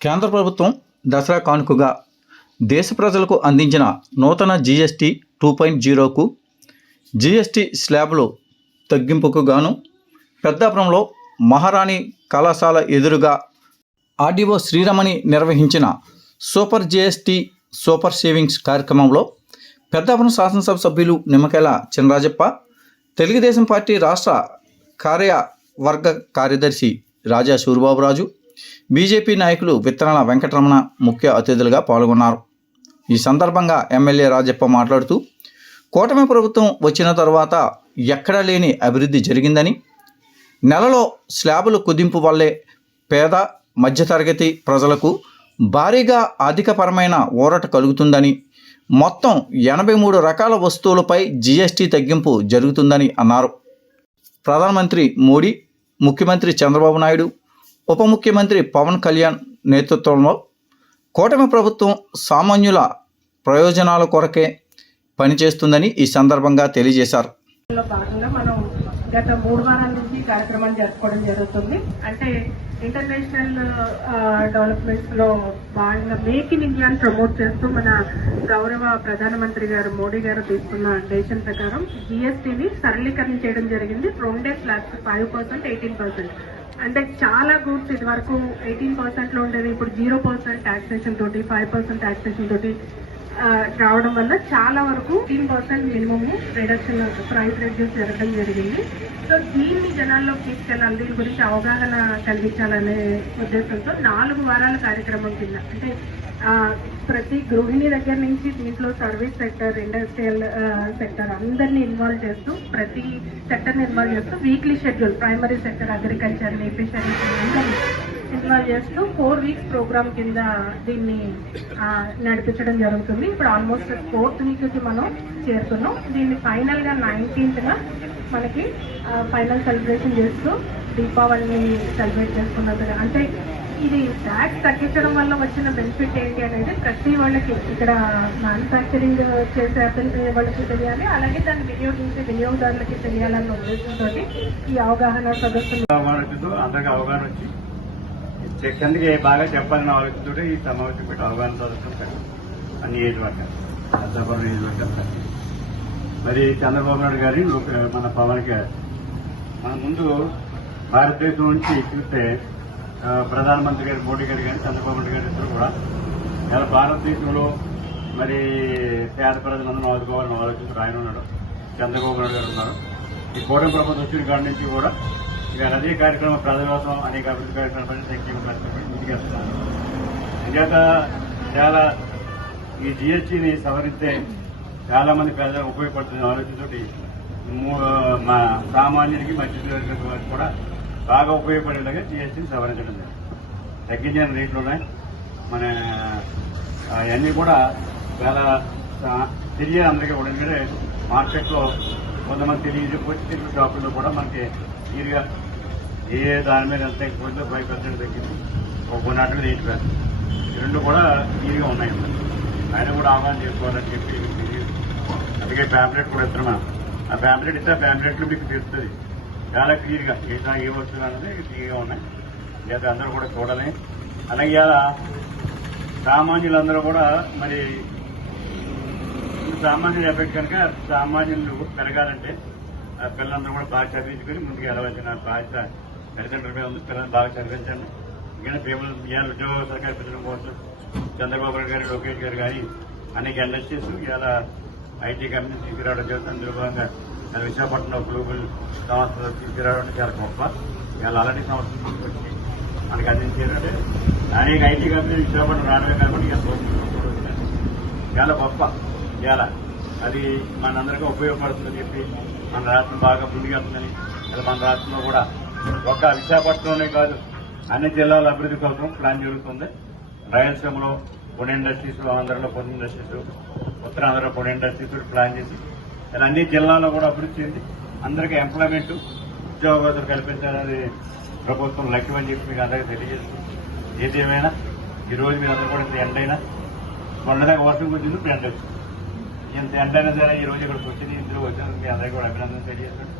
కేంద్ర ప్రభుత్వం దసరా కానుకగా దేశ ప్రజలకు అందించిన నూతన జీఎస్టీ టూ పాయింట్ జీరోకు జీఎస్టీ స్లాబ్లు తగ్గింపుకు గాను పెద్దాపురంలో మహారాణి కళాశాల ఎదురుగా ఆర్డీఓ శ్రీరమణి నిర్వహించిన సూపర్ జీఎస్టీ సూపర్ సేవింగ్స్ కార్యక్రమంలో పెద్దాపురం శాసనసభ సభ్యులు నిమ్మకాయల చినరాజప్ప తెలుగుదేశం పార్టీ రాష్ట్ర కార్యవర్గ కార్యదర్శి రాజా సూరిబాబురాజు బీజేపీ నాయకులు విత్తనాల వెంకటరమణ ముఖ్య అతిథులుగా పాల్గొన్నారు. ఈ సందర్భంగా ఎమ్మెల్యే రాజప్ప మాట్లాడుతూ కూటమి ప్రభుత్వం వచ్చిన తర్వాత ఎక్కడా లేని అభివృద్ధి జరిగిందని నెలలో స్లాబులు కుదింపు వల్లే పేద మధ్యతరగతి ప్రజలకు భారీగా ఆర్థికపరమైన ఊరట కలుగుతుందని మొత్తం ఎనభై మూడు రకాల వస్తువులపై జీఎస్టీ తగ్గింపు జరుగుతుందని అన్నారు. ప్రధానమంత్రి మోడీ ముఖ్యమంత్రి చంద్రబాబు నాయుడు ఉప ముఖ్యమంత్రి పవన్ కళ్యాణ్ నేతృత్వంలో కూటమి ప్రభుత్వం సామాన్యుల ప్రయోజనాల కొరకే పనిచేస్తుందని ఈ సందర్భంగా తెలియజేశారు. గత మూడు వారాల నుంచి కార్యక్రమాలు జరుపుకోవడం జరుగుతుంది. అంటే ఇంటర్నేషనల్ డెవలప్మెంట్స్లో భాగంగా మేక్ ఇన్ ఇండియాని ప్రమోట్ చేస్తూ మన గౌరవ ప్రధానమంత్రి గారు మోడీ గారు తీసుకున్న డెసిషన్ ప్రకారం జిఎస్టీని సరళీకరణ చేయడం జరిగింది. రెండే slabs five percent eighteen percent అంటే చాలా గూడ్స్ ఇది వరకు ఎయిటీన్ పర్సెంట్లో ఉండేది ఇప్పుడు జీరో పర్సెంట్ టాక్సేషన్ తోటి ఫైవ్ పర్సెంట్ టాక్సేషన్ తోటి రావడం వల్ల చాలా వరకు fifteen percent minimum reduction price reduce జరగడం జరిగింది. సో దీన్ని జనాల్లోకి తీసుకెళ్ళాలి దీని గురించి అవగాహన కలిగించాలనే ఉద్దేశంతో నాలుగు వారాల కార్యక్రమం కింద అంటే ప్రతి గృహిణి దగ్గర నుంచి దీంట్లో సర్వీస్ సెక్టర్ ఇండస్ట్రియల్ సెక్టర్ అందరినీ ఇన్వాల్వ్ చేస్తూ ప్రతి సెక్టర్ని ఇన్వాల్వ్ చేస్తూ weekly schedule primary sector agriculture fisheries అందరినీ ఇన్వాల్వ్ చేస్తూ ఫోర్ వీక్స్ ప్రోగ్రామ్ కింద దీన్ని నడిపించడం జరుగుతుంది. ఇప్పుడు ఆల్మోస్ట్ ఫోర్త్ వీక్కి మనం చేరుతున్నాం. దీన్ని ఫైనల్గా నైన్టీన్త్గా మనకి ఫైనల్ సెలబ్రేషన్ చేస్తూ దీపావళిని సెలబ్రేట్ చేసుకున్నట్టుగా అంటే ఇది ట్యాక్స్ తగ్గించడం వల్ల వచ్చిన బెనిఫిట్ ఏంటి అనేది ప్రతి వాళ్ళకి ఇక్కడ మ్యానుఫ్యాక్చరింగ్ చేసే వాళ్ళకి తెలియాలి. అలాగే దాన్ని వినియోగించే వినియోగదారులకి తెలియాలన్న ఉద్దేశంతో ఈ అవగాహన సదస్సులు అందరికీ అవగాహన వచ్చి చె- బాగా చెప్పాలని ఆలోచనతో ఈ సమావేశం పెట్టి అవగాహన సదస్సు పెట్టాం అన్ని నియోజకవర్గాలు ఏజ్ నియోజకవర్గాలు మరి చంద్రబాబు నాయుడు గారి మన పవన్ గారు మన ముందు భారతదేశం నుంచి చూస్తే ప్రధానమంత్రి గారు మోడీ గారు కానీ చంద్రబాబు నాయుడు గారు ఇద్దరు కూడా ఇలా భారతదేశంలో మరి పేద ప్రజలందరూ ఆదుకోవాలని ఆలోచించారు ఆయన ఉన్నాడు. చంద్రబాబు నాయుడు గారు ఉన్నారు. ఈ కూటమి ప్రభుత్వం వచ్చిన కాడి నుంచి కూడా ఇక అదే కార్యక్రమం ప్రజల అనేక అభివృద్ధి కార్యక్రమాలు సంక్షేమ కార్యక్రమాలు ముందుకెళ్తున్నారు చాలా ఈ జిఎస్టీని సవరిస్తే చాలా మంది ప్రజలకు ఉపయోగపడుతుంది ఆలోచనతోటి మూ- మా సామాన్యుడికి మధ్యతరగతి వారికి కూడా బాగా ఉపయోగపడేలాగా జిఎస్టీని సవరించడం తగ్గించిన రేట్లు ఉన్నాయి. మన అవన్నీ కూడా చాలా తెలియదు అందరికీ కూడా ఎందుకంటే మార్కెట్లో కొంతమంది తెలియదు పొట్టి షాపుల్లో కూడా మనకి ఈరుగా ఏ దాని మీద ఎంత ఎక్కువ ఫైవ్ పర్సెంట్ తగ్గింది. ఒక కొన్ని అట్లు ఎయిట్ పర్సెంట్ రెండు కూడా ఈరుగా ఉన్నాయి. ఆయన కూడా ఆహ్వానం చేసుకోవాలని చెప్పి అందుకే ప్యాంప్లెట్ కూడా ఇస్తున్నాం ఆ ప్యాంప్లెట్ ఇస్తే ఆ ప్యాంప్లెట్లు మీకు తెలుస్తుంది. చాలా క్లియర్గా ఏ ఏ వస్తువులు అనేది క్లియర్గా ఉన్నాయి. లేదా అందరూ కూడా చూడాలి. అలాగే సామాన్యులందరూ కూడా మరి సామాన్యుల ఎఫెక్ట్ కనుక సామాన్యులు పెరగాలంటే ఆ పిల్లలందరూ కూడా బాగా చదివించుకొని ముందుకు వెళ్ళవలసిన బాధ్యత తల్లిదండ్రులపై ఉంది. పిల్లల్ని బాగా చదివించండి. ఇంకా పేపర్ ఇవాళ ఉద్యోగ కల్పించడం కోసం చంద్రబాబు నాయుడు గారు లోకేష్ గారు కానీ అనేక ఇండస్ట్రీస్ ఇలా ఐటీ కంపెనీ తీసుకురావడం చేస్తుంది అందులో భాగంగా విశాఖపట్నంలో గ్లోబల్ సంస్థలు తీసుకురావడం చాలా గొప్ప. ఇవాళ అలాంటి సంస్థలు తీసుకొచ్చి మనకి అందించారంటే అనేక ఐటీ కంపెనీలు విశాఖపట్నం రావడమే కాబట్టి ఇక చాలా గొప్ప. ఇవాళ అది మనందరికీ ఉపయోగపడుతుందని చెప్పి మన రాష్ట్రం బాగా ముందుకెళ్తుందని అది మన రాష్ట్రంలో కూడా ఒక్క విశాఖపట్నంలోనే కాదు అన్ని జిల్లాల అభివృద్ధి కోసం ప్లాన్ జరుగుతుంది. రాయలసీమలో పొడి ఇండస్ట్రీస్ ఆంధ్రలో కొన్ని ఇండస్ట్రీస్ ఉత్తరాంధ్రలో పొడి ఇండస్ట్రీస్ ప్లాన్ చేసి ఇలా అన్ని జిల్లాల్లో కూడా అభివృద్ధి చెంది అందరికీ ఎంప్లాయ్మెంట్ ఉద్యోగస్తులు కల్పించాలని ప్రభుత్వం లక్ష్యం అని చెప్పి మీకు అందరికీ తెలియజేస్తుంది. ఏదేమైనా ఈరోజు మీరు అందరూ కూడా ఎండైనా కొండదాకా వర్షం వచ్చింది ఇప్పుడు ఎండ వచ్చింది. ఇంత ఎండైనా సరే ఈ రోజు ఇక్కడికి వచ్చింది ఇందులో వచ్చినందుకు మీ అందరికీ కూడా అభినందన తెలియజేస్తాను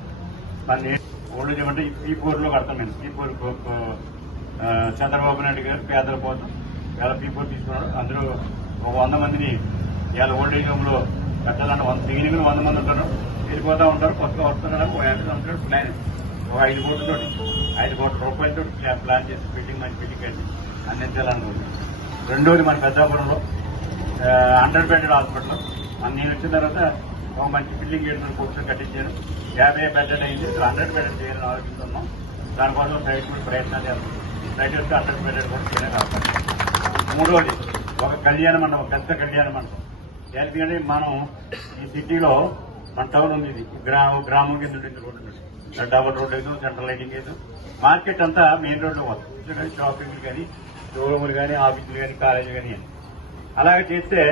మన ఓల్డ్ ఏజ్ అంటే ఈ పూర్లో కడతాం నేను. ఈ పూర్ చంద్రబాబు నాయుడు గారు పేదల కోసం వేల పీపుల్ తీసుకున్నారు. అందరూ ఒక వంద మందిని ఇవాళ ఓల్డ్ ఏజ్ హోమ్లో పెట్టాలంటే వంద మిగిలిన వంద మంది ఉంటారు. వెళ్ళిపోతా ఉంటారు కొత్తగా వస్తున్నారు. ఒక యాభై సంవత్సరాలు ప్లాన్. ఒక ఐదు కోట్లతో ఐదు కోట్ల రూపాయలతో ప్లాన్ చేసి బిల్డింగ్ మంచి బిల్డింగ్ కట్టి అందించాలనుకుంటున్నాం రెండోది మన పెద్దాపురంలో హండ్రెడ్ బెడెడ్ హాస్పిటల్ నేను వచ్చిన తర్వాత ఒక మంచి బిల్డింగ్ ఏడు కోట్లు కట్టించారు. యాభై బెడెడ్ అయింది. ఇక్కడ హండ్రెడ్ బెడెడ్ చేయాలని ఆలోచిస్తున్నాం. దానికోసం సైడ్ కూడా ప్రయత్నాలు చేస్తాం వస్తే హండ్రెడ్ బెడెడ్ కూడా చేయడం కావాలి. మూడోది ఒక కళ్యాణ మండపం పెద్ద కళ్యాణ మండపం. ఎందుకంటే మనం ఈ సిటీలో మన టౌన్ ఉంది ఇది. గ్రామం గ్రామం కింద ఉంటుంది రోడ్డు డబుల్ రోడ్ లేదు సెంట్రల్ లైటింగ్ లేదు. మార్కెట్ అంతా మెయిన్ రోడ్లో పోతుంది. షాపింగ్లు కానీ షోరూములు కానీ ఆఫీసులు కానీ కాలేజీలు కానీ అలాగే చేస్తే